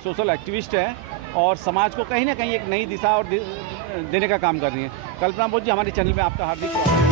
Social activist है और समाज को कहीं ना कहीं एक नई दिशा और देने का काम कर रही हैं। कल्पना बोध जी, हमारे चैनल में आपका हार्दिक स्वागत।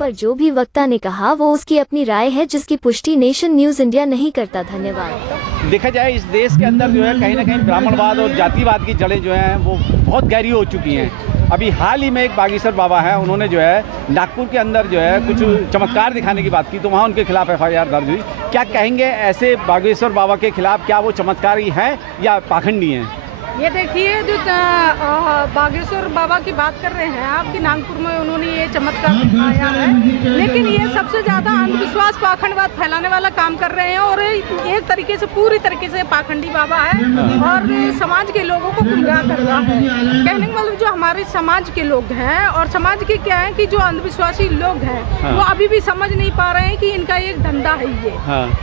पर जो भी वक्ता ने कहा वो उसकी अपनी राय है, जिसकी पुष्टि नेशन न्यूज़ इंडिया नहीं करता। धन्यवाद। देखा जाए इस देश के अंदर जो है कहीं ना कहीं ब्राह्मणवाद और जातिवाद की जड़ें जो हैं वो बहुत गहरी हो चुकी हैं। अभी हाल ही में एक बागेश्वर बाबा है, उन्होंने जो है नागपुर के अंदर जो है कुछ चमत्कार दिखाने की बात की, तो वहाँ उनके खिलाफ FIR दर्ज हुई। क्या कहेंगे ऐसे बागेश्वर बाबा के खिलाफ, क्या वो चमत्कारी हैं या पाखंडी हैं? ये देखिए, जो बागेश्वर बाबा की बात कर रहे हैं आप कि नागपुर में उन्होंने ये चमत्कार दिखाया है, लेकिन ये सबसे ज़्यादा अंधविश्वास पाखंडवाद फैलाने वाला काम कर रहे हैं और एक तरीके से पूरी तरीके से पाखंडी बाबा है और समाज के लोगों को गुमराह कर रहा है। कहने का मतलब जो हमारे समाज के लोग हैं और समाज के क्या है कि जो अंधविश्वासी लोग हैं वो अभी भी समझ नहीं पा रहे हैं कि इनका एक धंधा है ये,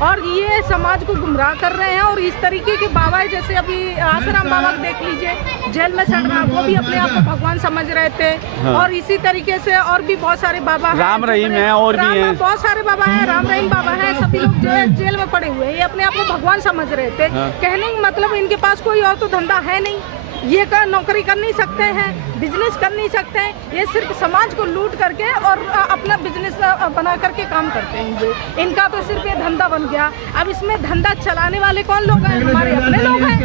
और ये समाज को गुमराह कर रहे हैं। और इस तरीके के बाबा है, जैसे अभी आसाराम बाबा देख लीजिए, जेल में सड़ रहा, वो भी अपने आप को भगवान समझ रहे थे। और इसी तरीके से और भी बहुत सारे बाबा हैं, राम रहीम है और भी हैं, बहुत सारे बाबा हैं, राम रहीम बाबा हैं, सभी लोग जेल में पड़े हुए हैं, ये अपने आप को भगवान समझ रहे थे। कहने का मतलब इनके पास कोई और तो धंधा है नहीं, ये नौकरी कर नहीं सकते हैं, बिजनेस कर नहीं सकते हैं, ये सिर्फ समाज को लूट करके और अपना बिजनेस बना करके काम करते हैं। ये इनका तो सिर्फ ये धंधा बन गया। अब इसमें धंधा चलाने वाले कौन लोग हैं? हमारे अपने लोग हैं।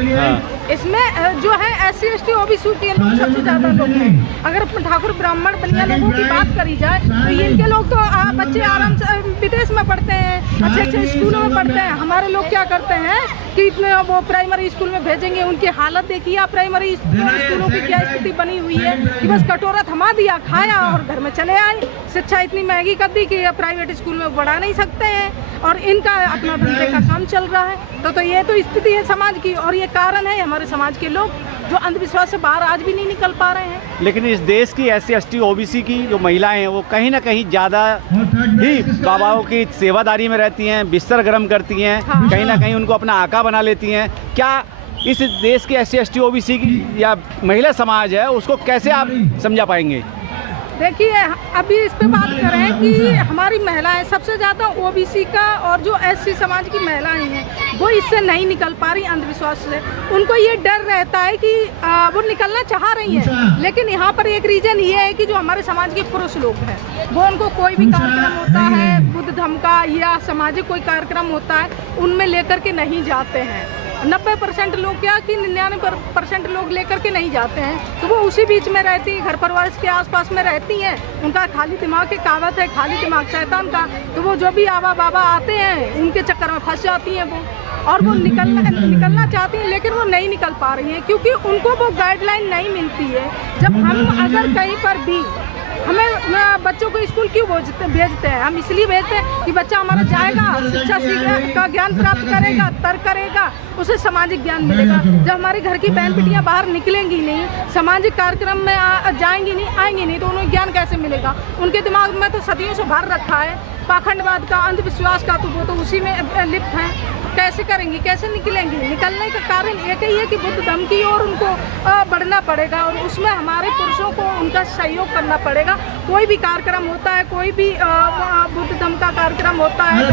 इसमें जो है SC ST OBC के लोग सबसे ज़्यादा लोग हैं। अगर ठाकुर ब्राह्मण बनिया लोगों की बात करी जाए तो इनके लोग तो बच्चे आराम से विदेश में पढ़ते हैं, अच्छे अच्छे स्कूलों में पढ़ते हैं। हमारे लोग क्या करते हैं कि इतने वो प्राइमरी स्कूल में भेजेंगे, उनकी हालत देखिए आप, प्राइमरी स्कूलों की क्या स्थिति बनी हुई है कि बस कटोरा थमा दिया, खाया और घर में चले आए। शिक्षा इतनी महंगी कर दी कि प्राइवेट स्कूल में बढ़ा नहीं सकते हैं और इनका अपना धंधे का काम चल रहा है। तो ये तो स्थिति है समाज की, और ये कारण है हमारे समाज के लोग जो अंधविश्वास से बाहर आज भी नहीं निकल पा रहे हैं। लेकिन इस देश की SC ST OBC की जो महिलाएं हैं वो कहीं ना कहीं ज़्यादा ही बाबाओं की सेवादारी में रहती हैं, बिस्तर गर्म करती हैं, कहीं ना कहीं उनको अपना आका बना लेती हैं। क्या इस देश के SC ST OBC की या महिला समाज है उसको कैसे आप समझा पाएंगे? देखिए, अभी इस पे बात करें कि हमारी महिलाएं सबसे ज़्यादा OBC का और जो SC समाज की महिलाएं हैं वो इससे नहीं निकल पा रही अंधविश्वास से। उनको ये डर रहता है कि वो निकलना चाह रही हैं, लेकिन यहाँ पर एक रीज़न ये है कि जो हमारे समाज के पुरुष लोग हैं वो उनको कोई भी कार्यक्रम होता है, बुद्ध धर्म का या सामाजिक कोई कार्यक्रम होता है, उनमें लेकर के नहीं जाते हैं। 90% लोग क्या कि 99% लोग लेकर के नहीं जाते हैं, तो वो उसी बीच में रहती हैं, घर परिवार के आसपास में रहती हैं। उनका खाली दिमाग की कहावत है, खाली दिमाग शैतान का। तो वो जो भी आवा बाबा आते हैं उनके चक्कर में फंस जाती हैं वो, और वो निकलना चाहती हैं लेकिन वो नहीं निकल पा रही हैं क्योंकि उनको वो गाइडलाइन नहीं मिलती है। जब हम अगर कहीं पर भी हमें बच्चों को स्कूल क्यों भेजते हैं? हम इसलिए भेजते हैं कि बच्चा हमारा जाएगा, शिक्षा का ज्ञान प्राप्त करेगा, तर्क करेगा, उसे सामाजिक ज्ञान मिलेगा। जब हमारे घर की बहन बेटियाँ बाहर निकलेंगी नहीं, सामाजिक कार्यक्रम में जाएंगी नहीं, आएंगी नहीं, तो उन्हें ज्ञान कैसे मिलेगा? उनके दिमाग में तो सदियों से भर रखा है पाखंडवाद का, अंधविश्वास का, तो वो तो उसी में लिप्त हैं। कैसे करेंगी, कैसे निकलेंगी? निकलने का कारण एक ही है कि बुद्ध धर्म की ओर उनको बढ़ना पड़ेगा और उसमें हमारे पुरुषों को उनका सहयोग करना पड़ेगा। कोई भी कार्यक्रम होता है, कोई भी बुद्ध धर्म का कार्यक्रम होता है,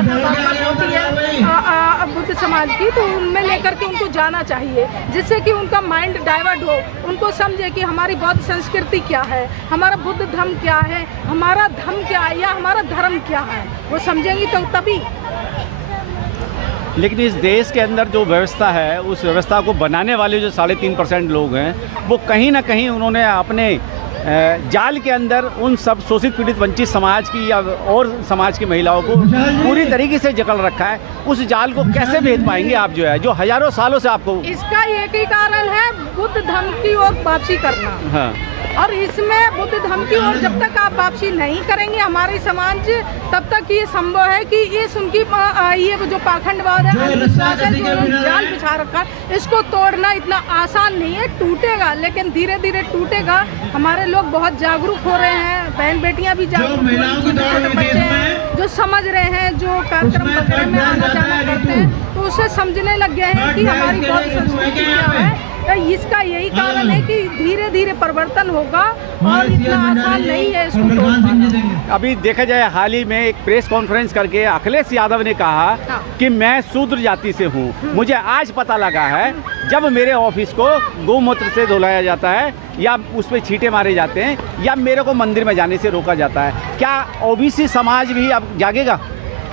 होती है बुद्ध समाज की, तो उनमें लेकर के उनको जाना चाहिए, जिससे कि उनका माइंड डाइवर्ट हो, उनको समझे कि हमारी बौद्ध संस्कृति क्या है, हमारा बुद्ध धर्म क्या है, हमारा धर्म क्या है या हमारा धर्म क्या है, वो समझेंगी तो तभी। लेकिन इस देश के अंदर जो व्यवस्था है, उस व्यवस्था को बनाने वाले जो 3.5% लोग हैं वो कहीं ना कहीं उन्होंने अपने जाल के अंदर उन सब शोषित पीड़ित वंचित समाज की या और समाज की महिलाओं को पूरी तरीके से जकड़ रखा है। उस जाल को कैसे भेद पाएंगे आप, जो है जो हजारों सालों से आपको? इसका एक ही कारण है, बुद्ध धर्म की ओर वापसी करना। हाँ। और इसमें बुद्ध धर्म की ओर जब तक आप वापसी नहीं करेंगे हमारे समाज, तब तक ये संभव है कि इस उनकी ये जो पाखंडवाद है, अंधविश्वास है, जो उन्होंने जाल बिछा रखा है, इसको तोड़ना इतना आसान नहीं है। टूटेगा, लेकिन धीरे धीरे टूटेगा। हमारे लोग बहुत जागरूक हो रहे हैं, बहन बेटियां भी जागरूक हो रही हैं, छोटे बच्चे हैं जो समझ रहे हैं, जो कार्यक्रम वगैरह में आना जाना करते हैं, तो उसे समझने लग गए हैं कि हमारी बौद्ध संस्कृति क्या है, तो इसका यही कारण है कि धीरे धीरे परिवर्तन होगा और इतना आसान नहीं है इसको तोड़ पाना। अभी देखा जाए, हाल ही में एक प्रेस कॉन्फ्रेंस करके अखिलेश यादव ने कहा हाँ। कि मैं शूद्र जाति से हूँ। मुझे आज पता लगा है जब मेरे ऑफिस को गौमूत्र से धुलाया जाता है या उस पर छींटे मारे जाते हैं या मेरे को मंदिर में जाने से रोका जाता है, क्या ओबीसी समाज भी अब जागेगा?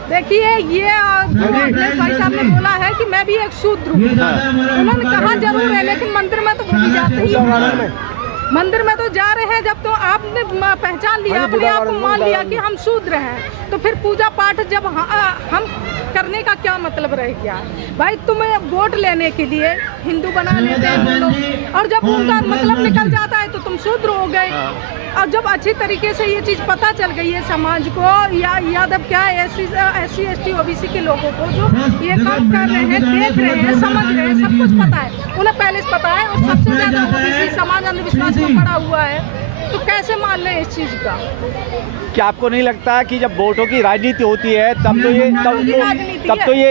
देखिए, ये जो अखिलेश भाई साहब ने बोला है कि मैं भी एक शूद्र हूँ, उन्होंने कहा जरूर है, लेकिन मंदिर में तो वो भी जाते ही हैं। मंदिर में तो जा रहे हैं। जब तो आपने पहचान लिया, अपने आप को मान लिया कि हम शूद्र हैं, तो फिर पूजा पाठ जब हम करने का क्या मतलब रह गया? भाई तुम्हें वोट लेने के लिए हिंदू बना लेते हैं तुम लोग, और जब उनका मतलब निकल जाता है तो तुम शूद्र हो गए। और जब अच्छी तरीके से ये चीज़ पता चल गई है समाज को, या यादव क्या SC ST OBC के लोगों को जो ये काम कर रहे हैं, देख रहे हैं, समझ रहे हैं, सब कुछ पता है, उन्हें पहले से पता है। और सबसे ज़्यादा OBC समाज अंधविश्वास में पड़ा हुआ है, तो कैसे मान लें इस चीज़ का? क्या आपको नहीं लगता कि जब वोटों की राजनीति होती है तब तो ये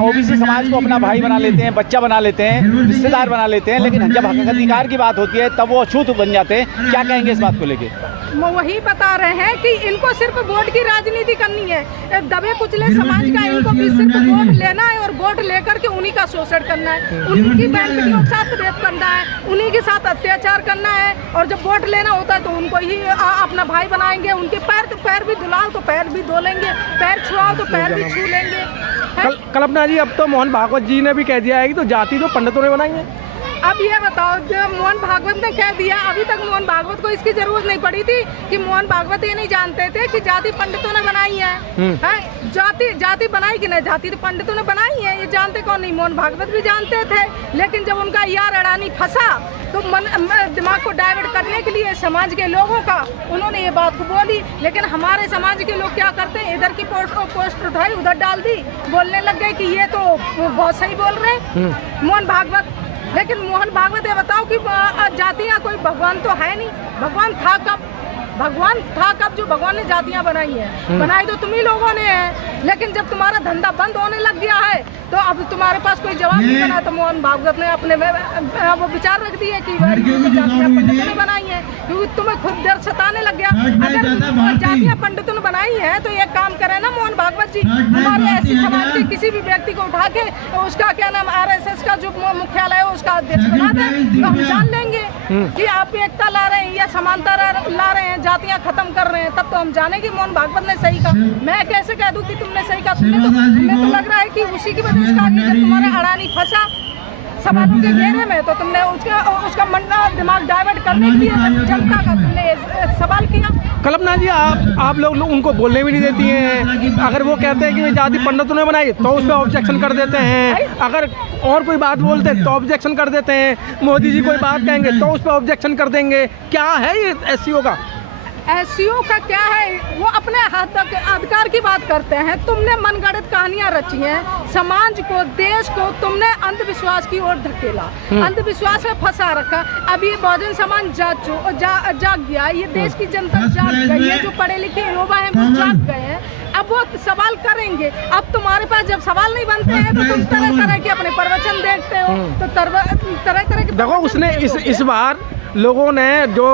ओबीसी समाज को अपना भाई बना लेते हैं, बच्चा बना लेते हैं, रिश्तेदार बना लेते हैं, लेकिन जब हक अधिकार की बात होती है तब वो अछूत बन जाते हैं? क्या कहेंगे इस बात को लेके? वही बता रहे हैं कि इनको सिर्फ वोट की राजनीति करनी है, दबे कुचले समाज का इनको भी सिर्फ वोट लेना है और वोट लेकर के उन्हीं का शोषण करना है, उनकी बहन के साथ रेप करना है, उन्हीं के साथ अत्याचार करना है। और जब वोट लेना होता है तो उनको ही अपना भाई बनाएंगे, उनके पैर भी धुलाओ तो पैर भी धो लेंगे, पैर छुआओ तो पैर भी छू लेंगे। कल्पना जी, अब तो मोहन भागवत जी ने भी कह दिया है कि तो जाति तो पंडितों ने बनाई है। अब ये बताओ, जो मोहन भागवत ने कह दिया, अभी तक मोहन भागवत को इसकी जरूरत नहीं पड़ी थी कि मोहन भागवत ये नहीं जानते थे कि जाति पंडितों ने बनाई है। जाति बनाई कि नहीं? जाति तो पंडितों ने बनाई है, ये जानते कौन नहीं? मोहन भागवत भी जानते थे, लेकिन जब उनका यार अडानी फंसा तो दिमाग को डाइवर्ट करने के लिए समाज के लोगों का उन्होंने ये बात को बोली। लेकिन हमारे समाज के लोग क्या करते हैं, इधर की पोस्ट उठाई उधर डाल दी, बोलने लग गए कि ये तो बहुत सही बोल रहे हैं मोहन भागवत। लेकिन मोहन भागवत ये बताओ कि जातियाँ कोई भगवान तो है नहीं। भगवान था कब जो भगवान ने जातियाँ बनाई हैं? बनाई तो तुम ही लोगों ने है। लेकिन जब तुम्हारा धंधा बंद होने लग गया है तो अब तुम्हारे पास कोई जवाब नहीं बना, तो मोहन भागवत ने अपने वो विचार रख दिए कि जातियाँ पंडितों ने बनाई हैं, क्योंकि तुम्हें खुद डर सताने लग गया। अगर जातियाँ पंडितों ने बनाई है तो एक काम करें ना मोहन भागवत जी, हमारे ऐसी समाज के किसी भी व्यक्ति को उठा के उसका क्या नाम RSS का जो मुख्यालय है उसका अध्यक्ष बना दें, तो हम जान लेंगे कि आप एकता ला रहे हैं या समानता ला रहे हैं, जातियाँ खत्म कर रहे हैं। तब तो हम जाने कि मोहन भागवत ने सही कहा। मैं कैसे कह दूं कि तुमने सही कहा? हमें तो लग रहा है कि उसी की वजह से जब तुम्हारा अडानी फंसा सवालों के घेरे में, तो तुमने उसका दिमाग डाइवर्ट करने के लिए जनता का तुमने सवाल किया। कल्पना जी, आप लोग उनको बोलने भी नहीं देती हैं। अगर वो कहते हैं कि जाति पंडितों ने बनाई तो उस पर ऑब्जेक्शन कर देते हैं, अगर और कोई बात बोलते हैं तो ऑब्जेक्शन कर देते हैं, मोदी जी कोई बात कहेंगे तो उस पर ऑब्जेक्शन कर देंगे। क्या है ये SCO का? SCO का क्या है? वो अपने अधिकार की बात करते हैं। तुमने मनगढ़ंत कहानियां रची हैं, समाज को, देश को तुमने अंधविश्वास की ओर धकेला, अंधविश्वास में फंसा रखा। अब ये बहुजन समाज जाग गया, ये देश की जनता जाग गई है, जो पढ़े लिखे युवा हैं वो जाग गए हैं। अब वो सवाल करेंगे। अब तुम्हारे पास जब सवाल नहीं बनते हैं तो तुम तरह तरह के अपने प्रवचन देखते हो, तो तरह तरह के देखो उसने इस बार लोगों ने, जो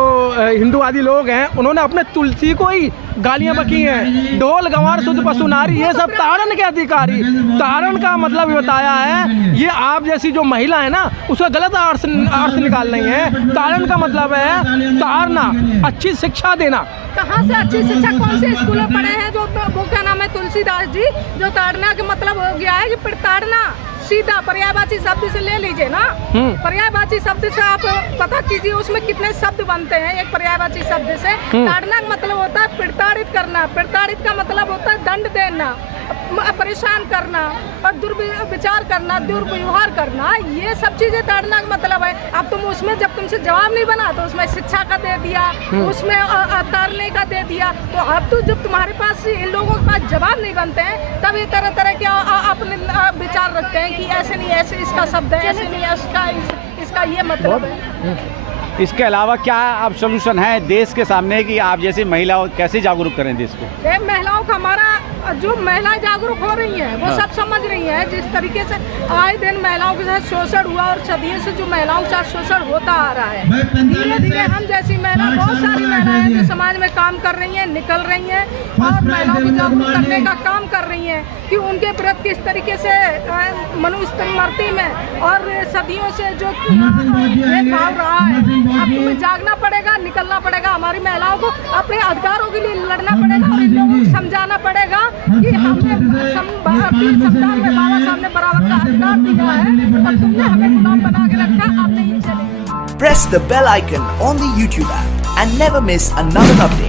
हिंदूवादी लोग हैं, उन्होंने अपने तुलसी को ही गालियां बकी हैं। ढोल गंवार शुद्ध पशु नारी, ये सब ताड़न के अधिकारी। ताड़न का मतलब ये बताया है, ये आप जैसी जो महिला है ना उसका गलत अर्थ निकाल रही है। ताड़न का मतलब है ताड़ना, अच्छी शिक्षा देना। कहाँ से अच्छी शिक्षा? कौन से स्कूल में पढ़े हैं? जो वो क्या नाम है, तुलसीदास जी, जो ताड़ना का मतलब हो गया है कि ताड़ना सीधा पर्यायवाची शब्द से ले लीजिए ना। पर्यायवाची शब्द से आप पता कीजिए उसमें कितने शब्द बनते हैं। एक पर्यायवाची शब्द से ताड़ना का मतलब होता है प्रताड़ित करना, प्रताड़ित का मतलब होता है दंड देना, परेशान करना और दुर्विचार करना, दुर्व्यवहार करना। ये सब चीजें ताड़ना का मतलब है। अब तुम उसमें जब तुमसे जवाब नहीं बना तो उसमें शिक्षा का दे दिया, उसमें ताड़ने का दे दिया। तो अब तो जब तुम्हारे पास इन लोगों के पास जवाब नहीं बनते हैं तब ये तरह तरह के अपने विचार रखते हैं कि ऐसे नहीं, ऐसे इसका शब्द है, ऐसे नहीं, इसका ये मतलब है। इसके अलावा क्या अब सोल्यूशन है देश के सामने कि आप जैसी महिलाओं कैसे जागरूक करें देश को? ये महिलाओं का हमारा जो महिलाएं जागरूक हो रही हैं वो हाँ। सब समझ रही हैं। जिस तरीके से आए दिन महिलाओं के साथ शोषण हुआ और सदियों से जो महिलाओं के साथ शोषण होता आ रहा है, धीरे धीरे हम जैसी महिला, बहुत सारी महिलाएं हैं जो समाज में काम कर रही हैं, निकल रही हैं और महिलाओं को जागरूक करने का काम कर रही हैं कि उनके प्रति किस तरीके से मनुस्मृति में और सदियों से जो भेदभाव रहा है। अब तुम्हें जागना पड़ेगा, निकलना पड़ेगा, हमारी महिलाओं को अपने अधिकारों के लिए लड़ना पड़ेगा और इन लोगों को समझाना पड़ेगा कि हमने संविधान में बाबा साहब ने बराबर का अधिकार दिया है और तुमने हमें गुलाम बना के रखा, अब नहीं चलेगा। Press the bell icon on the YouTube app and never miss another update.